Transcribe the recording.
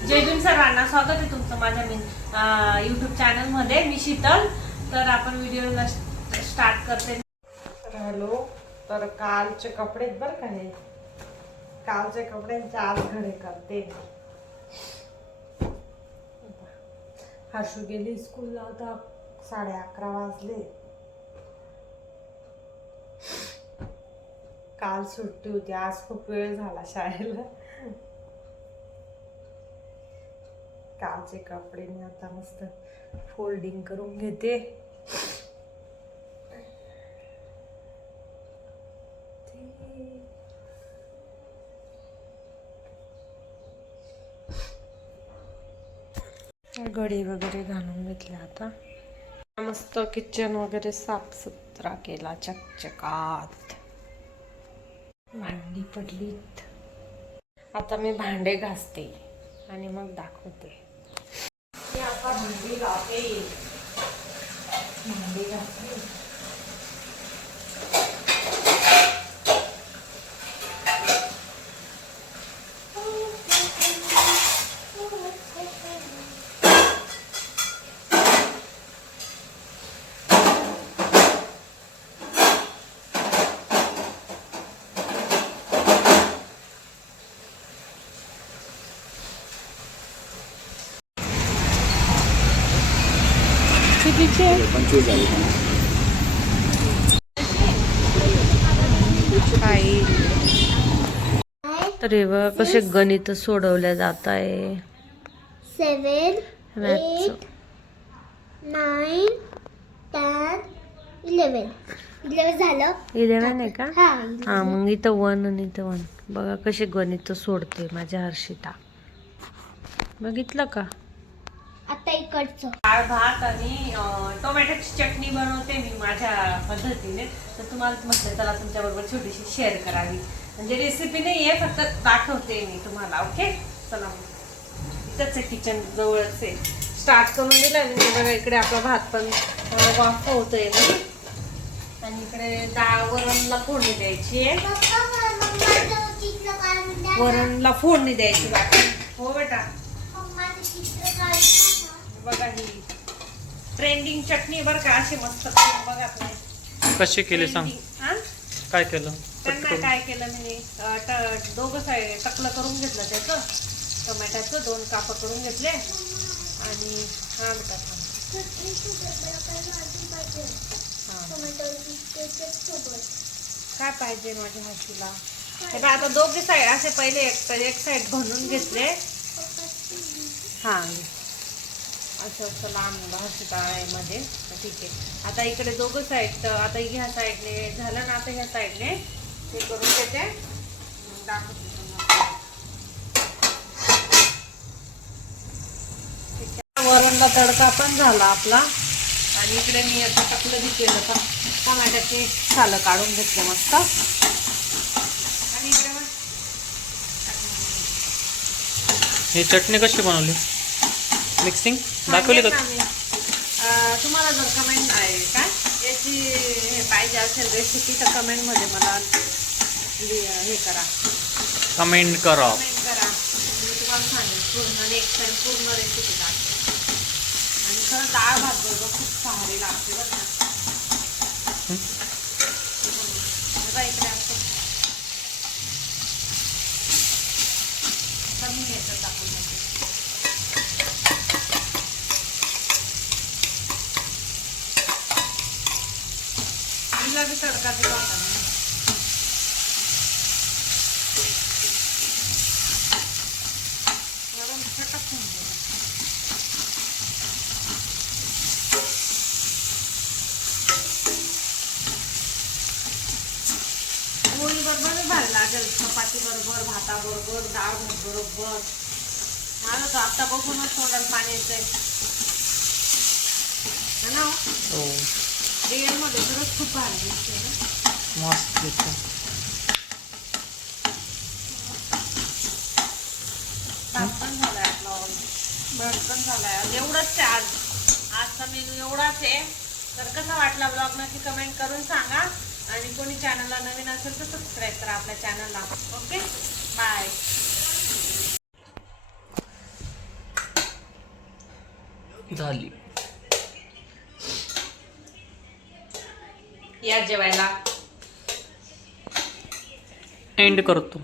जय भीम सर्वांना, स्वागत आहे तुमचं माझ्या YouTube चॅनलमध्ये. मी शीतल. तर आपण व्हिडिओला स्टार्ट करते. हॅलो. तर कालचे कपडे बरं का, हे कालचे कपड्यांचे आज घडे करते. हर्षू गेली स्कूलला, आता 11:30 वाजले. काल सुट्टी होती, आज खूप वेळ झाला शाळेला. कालचे कपडे मी आता मस्त फोल्डिंग करून घेते. घडी वगैरे घालून घेतले. आता मस्त किचन वगैरे साफसुथरा केला, चकचकात. भांडी पडलीत. आता मी भांडे घासते आणि मग दाखवते. मी आता भांडी लावते. भांडी घासते. तर हे बघा कसे गणित सोडवल्या जात आहे. 7, 8, 9, 10, 11. 11 झालं. 11 आहे का? हा, मग इथं 1 आणि इथं 1. बघा कसे गणित सोडते माझ्या हर्षिता. बघितलं का? आता इकडचं डाळ भात आणि टोमॅटोची चटणी बनवते मी माझ्या पद्धतीने. तर तुम्हाला म्हटलं चला तुमच्याबरोबर छोटीशी शेअर करावी. म्हणजे रेसिपी नाही आहे, फक्त दाखवते मी तुम्हाला. ओके, चला मग. इथंच आहे, किचन जवळच आहे. स्टार्ट करून दिलं म्हणजे बघा, इकडे आपला भात पण वाफवतोय ना. आणि इकडे डाळ वरणला फोडणी द्यायची आहे. वरणला फोडणी द्यायची बाकी. हो बेटा. बघा ही ट्रेंडिंग चटणी बरं का, अशी मस्त बघा तुम्ही कशी केली सांग. काय केलं त्यांना काय केलं मी, दोघं साईड टकलं करून घेतलं त्याचं. टोमॅटोचं 2 कापं करून घेतले. आणि हा बेटा काय पाहिजे माझ्या हाशीला. हे आता दोघे साईड असे पहिले एक साईड बनवून घेतले. हा असं असं लांब मध्ये. ठीक आहे. आता इकडे दोघं साईड, आता ह्या साईडने झालं ना. आता ह्या साईडने हे करून घेते, दाखवते. वरणला तडका पण झाला आपला. आणि इकडे मी आता टाकलं बी केलं का, टमाट्याचे सालं काढून घेतले मस्त. आणि इकडे ही चटणी कशी बनवली, मिक्सिंग दाखवली का? तुम्हाला जर कमेंट आहे का याची हे पाहिजे असेल रेसिपी, तर कमेंटमध्ये मला हे करा, कमेंट करा. मी तुम्हाला सांगेन पूर्ण. नेक्स्ट टाइम पूर्ण रेसिपी टाकते. आणि खरं डाळ भात बरोबर खूप भारी लागते बरं का. इकडे असं कमी ह्याच्यात टाकून देते. तिला बी तडका दिला होता मी. वरून छटक होऊन गेलं. पोळी बरोबर भारी लागेल, चपाती बरोबर, भाताबरोबर, डाळ भात बरोबर. मला तर आता बघूनच तोंडाला पाणी येतंय ना. हो, रिअल मध्ये खरंच खूप भारी दिसते ना. मस्त दिसतं. पण झालाय आपला भरकन झालाय. एवढंच आहे आजचा मेनू, एवढाच आहे. तर कसा वाटला ब्लॉग नक्की कमेंट करून सांगा. आणि कोणी चॅनलला नवीन असेल तर सबस्क्राईब करा आपल्या चॅनलला. Okay, bye. झाली. या जेवायला. एंड करतो.